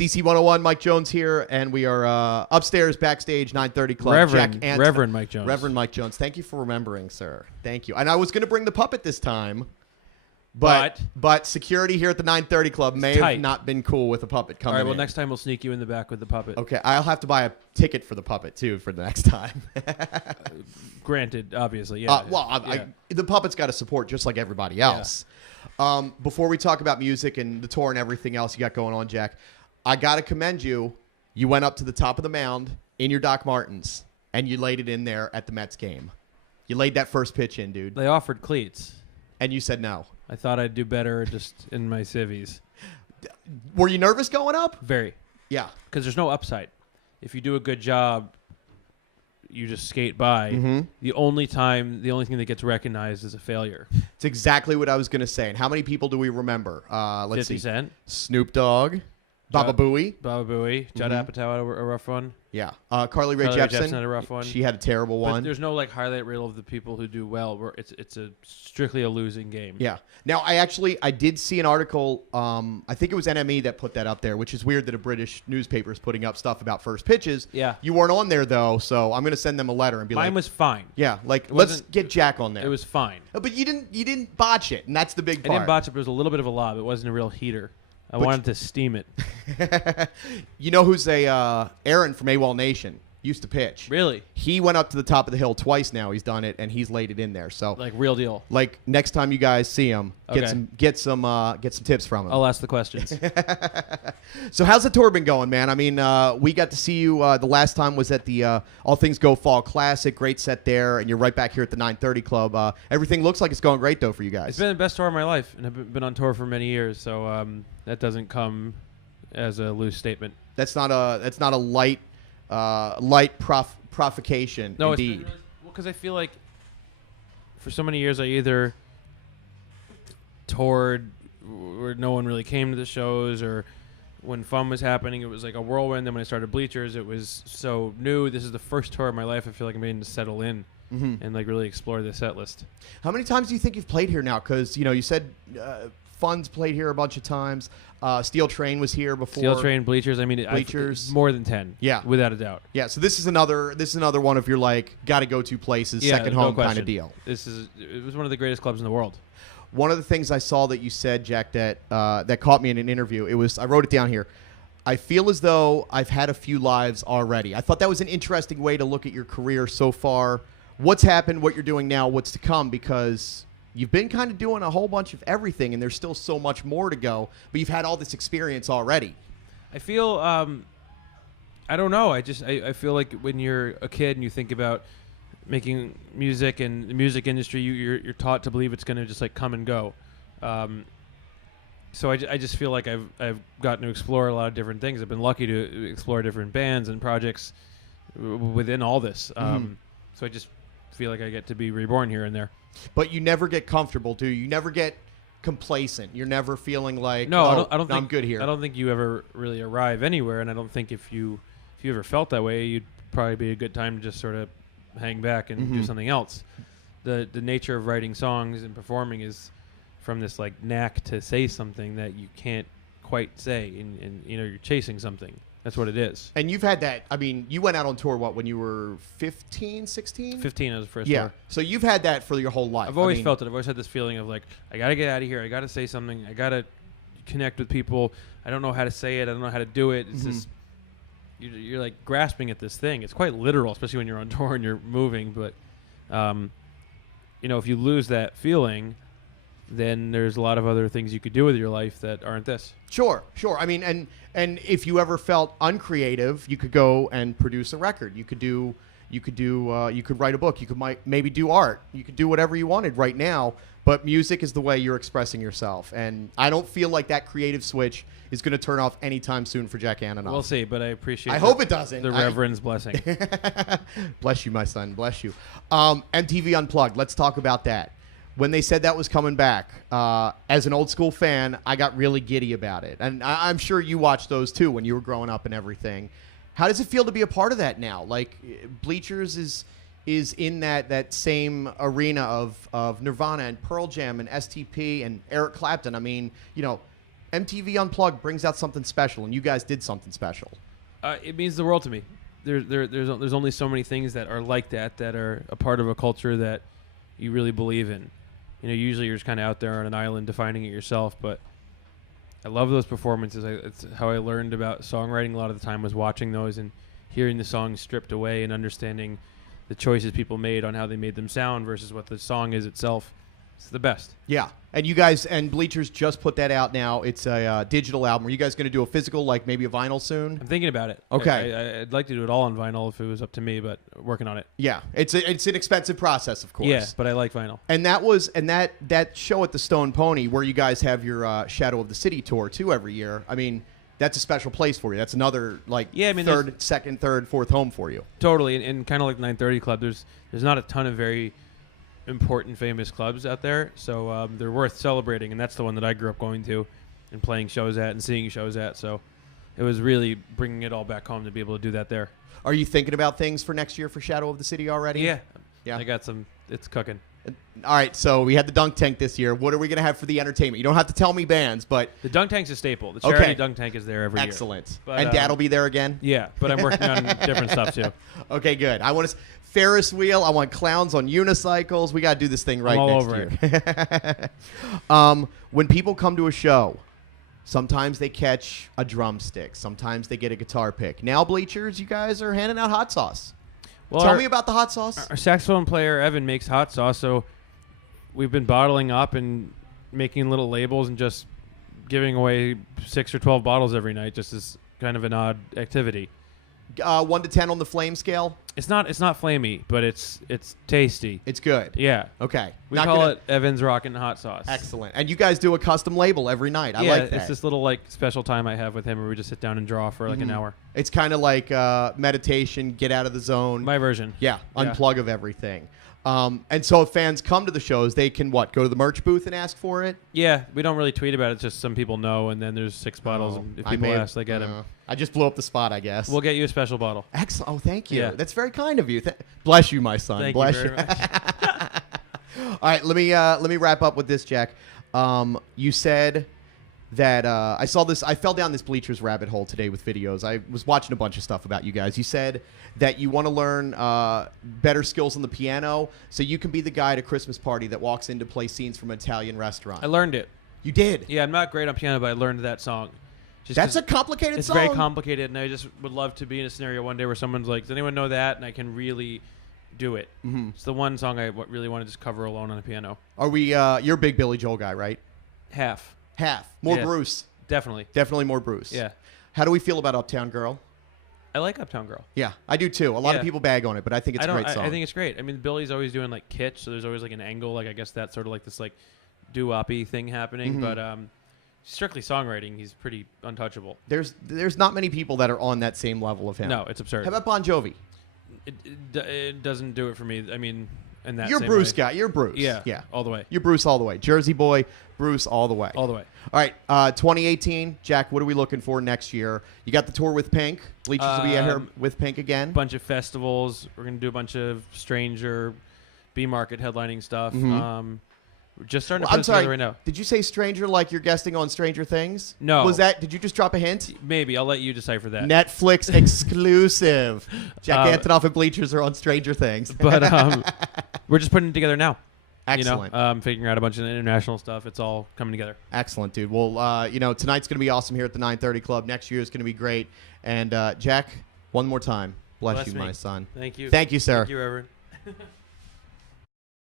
DC 101, Mike Jones here, and we are upstairs backstage, 930 Club. Reverend Mike Jones. Reverend Mike Jones. Thank you for remembering, sir. Thank you. And I was going to bring the puppet this time, but security here at the 930 Club may have not been cool with the puppet coming in. All right, well, next time we'll sneak you in the back with the puppet. Okay, I'll have to buy a ticket for the puppet, too, for the next time. Granted, obviously, yeah. The puppet's got to support just like everybody else. Yeah. Before we talk about music and the tour and everything else you got going on, Jack, I got to commend you. You went up to the top of the mound in your Doc Martens, and you laid it in there at the Mets game. You laid that first pitch in, dude. They offered cleats. And you said no. I thought I'd do better just in my civvies. Were you nervous going up? Very. Yeah. Because there's no upside. If you do a good job, you just skate by. Mm-hmm. The only thing that gets recognized is a failure. It's exactly what I was going to say. And how many people do we remember? Let's 50 see. Cent. Snoop Dogg. Baba Booey. Judd Apatow had a rough one. Yeah. Carly Rae Jepsen had a rough one. She had a terrible one. But there's no highlight reel of the people who do well. Where it's a strictly a losing game. Yeah. Now I did see an article. I think it was NME that put that up there, which is weird that a British newspaper is putting up stuff about first pitches. Yeah. You weren't on there though, so I'm going to send them a letter and be Mine was fine. Yeah. Let's get Jack on there. It was fine. But you didn't botch it, and that's the big part. I didn't botch it, but it was a little bit of a lob. It wasn't a real heater. I wanted to steam it. You know who's Aaron from AWOL Nation used to pitch. Really? He went up to the top of the hill twice now. He's done it, and he's laid it in there. So real deal. Next time you guys see him, get some tips from him. I'll ask the questions. So how's the tour been going, man? I mean, we got to see you the last time was at the All Things Go Fall Classic. Great set there, and you're right back here at the 930 Club. Everything looks like it's going great though for you guys. It's been the best tour of my life, and I've been on tour for many years. So that doesn't come as a loose statement. That's not a light provocation. No, indeed. Well, because I feel like for so many years I either toured where no one really came to the shows, or when Fun was happening, it was like a whirlwind. Then when I started Bleachers, it was so new. This is the first tour of my life I feel like I'm beginning to settle in and really explore the set list. How many times do you think you've played here now? Because you said Fun's played here a bunch of times. Steel Train was here before. Steel Train, Bleachers. I mean, Bleachers. More than 10. Yeah, without a doubt. Yeah. So this is another one of your got to go to places, second home kind of deal. It was one of the greatest clubs in the world. One of the things I saw that you said, Jack, that caught me in an interview. I wrote it down here. I feel as though I've had a few lives already. I thought that was an interesting way to look at your career so far. What's happened, what you're doing now, what's to come, because you've been kind of doing a whole bunch of everything, and there's still so much more to go, but you've had all this experience already. I feel, I don't know. I feel like when you're a kid and you think about making music and the music industry, you're taught to believe it's going to just come and go. So I just feel like I've gotten to explore a lot of different things. I've been lucky to explore different bands and projects within all this. So I just feel like I get to be reborn here and there. But you never get comfortable, do you? You never get complacent. You're never feeling like, I don't think I'm good here. I don't think you ever really arrive anywhere, and I don't think if you ever felt that way, you'd probably be a good time to just sort of hang back and do something else. The nature of writing songs and performing is from this knack to say something that you can't quite say, and you're chasing something. That's what it is. And you've had that. I mean, you went out on tour, when you were 15, 16? 15 was the first tour. Yeah. So you've had that for your whole life. I've always felt it. I've always had this feeling of I got to get out of here. I got to say something. I got to connect with people. I don't know how to say it. I don't know how to do it. It's just, you're grasping at this thing. It's quite literal, especially when you're on tour and you're moving. But, if you lose that feeling, then there's a lot of other things you could do with your life that aren't this. Sure. I mean, and if you ever felt uncreative, you could go and produce a record. You could write a book. You could maybe do art. You could do whatever you wanted right now. But music is the way you're expressing yourself, and I don't feel like that creative switch is going to turn off anytime soon for Jack Antonoff. We'll see, but I appreciate. I hope it doesn't. The Reverend's blessing. Bless you, my son. Bless you. MTV Unplugged. Let's talk about that. When they said that was coming back, as an old school fan, I got really giddy about it. And I'm sure you watched those too when you were growing up and everything. How does it feel to be a part of that now? Bleachers is in that same arena of Nirvana and Pearl Jam and STP and Eric Clapton. I mean, MTV Unplugged brings out something special, and you guys did something special. It means the world to me. There's only so many things that are like that are a part of a culture that you really believe in. Usually you're just kind of out there on an island defining it yourself, but I love those performances. It's how I learned about songwriting a lot of the time, was watching those and hearing the songs stripped away and understanding the choices people made on how they made them sound versus what the song is itself. It's the best. Yeah. And you guys, and Bleachers just put that out now. It's a digital album. Are you guys going to do a physical, like maybe a vinyl soon? I'm thinking about it. Okay. I'd like to do it all on vinyl if it was up to me, but working on it. Yeah. It's an expensive process, of course. Yeah, but I like vinyl. And that show at the Stone Pony where you guys have your Shadow of the City tour too every year. I mean, that's a special place for you. That's another second, third, fourth home for you. Totally, and kind of like 930 Club. There's not a ton of very important, famous clubs out there, so they're worth celebrating, and that's the one that I grew up going to and playing shows at and seeing shows at. So it was really bringing it all back home to be able to do that there. Are you thinking about things for next year for Shadow of the City already? Yeah. I got some. It's cooking. All right, so we had the dunk tank this year. What are we going to have for the entertainment? You don't have to tell me bands, but the dunk tank's a staple. The charity dunk tank is there every year. Excellent. But, and Dad will be there again? Yeah, but I'm working on different stuff too. Okay, good. I want Ferris wheel. I want clowns on unicycles. We got to do this thing right next year. When people come to a show, sometimes they catch a drumstick. Sometimes they get a guitar pick. Now, Bleachers, you guys are handing out hot sauce. Well, Tell me about the hot sauce. Our saxophone player, Evan, makes hot sauce, so we've been bottling up and making little labels and just giving away 6 or 12 bottles every night, just as kind of an odd activity. 1 to 10 on the flame scale? It's not flamey, but it's tasty. It's good. Yeah. Okay. We call it Evan's Rockin' Hot Sauce. Excellent. And you guys do a custom label every night. I like that. It's this little special time I have with him where we just sit down and draw for an hour. It's kind of like meditation, get out of the zone. My version. Yeah. Unplug of everything. And so if fans come to the shows, they can go to the merch booth and ask for it? Yeah, we don't really tweet about it. Just some people know, and then there's 6 bottles. And if people ask, they get them. I just blew up the spot, I guess. We'll get you a special bottle. Excellent. Oh, thank you. Yeah. That's very kind of you. Bless you, my son. Thank Bless you very much. All right, let me wrap up with this, Jack. You said that I saw this. I fell down this Bleachers rabbit hole today with videos. I was watching a bunch of stuff about you guys. You said that you want to learn better skills on the piano so you can be the guy at a Christmas party that walks in to play scenes from an Italian restaurant. I learned it. You did? Yeah, I'm not great on piano, but I learned that song. That's a complicated song. It's very complicated, and I just would love to be in a scenario one day where someone's like, does anyone know that? And I can really do it. Mm-hmm. It's the one song I really want to just cover alone on a piano. Are we? You're a big Billy Joel guy, right? Half. More Bruce. Definitely more Bruce. Yeah. How do we feel about Uptown Girl? I like Uptown Girl. Yeah, I do too. A lot of people bag on it, but I think it's a great song. I think it's great. I mean, Billy's always doing kitsch, so there's always an angle. I guess that's sort of this doo-wop-y thing happening. Mm-hmm. But strictly songwriting, he's pretty untouchable. There's not many people that are on that same level of him. No, it's absurd. How about Bon Jovi? It doesn't do it for me. I mean, in that you're same Bruce way. guy. You're Bruce. Yeah, all the way. You're Bruce all the way. Jersey boy, Bruce all the way. All the way. All right, 2018, Jack. What are we looking for next year? You got the tour with Pink. Bleachers will be out here with Pink again. Bunch of festivals. We're gonna do a bunch of Stranger, B Market headlining stuff. Mm-hmm. We're just starting to put it together right now. Did you say Stranger like you're guesting on Stranger Things? No. Did you just drop a hint? Maybe. I'll let you decipher that. Netflix exclusive. Jack Antonoff and Bleachers are on Stranger Things. But we're just putting it together now. Excellent. Figuring out a bunch of international stuff. It's all coming together. Excellent, dude. Well, tonight's going to be awesome here at the 930 Club. Next year is going to be great. And Jack, one more time, bless you, my son. Thank you. Thank you, sir. Thank you, Reverend.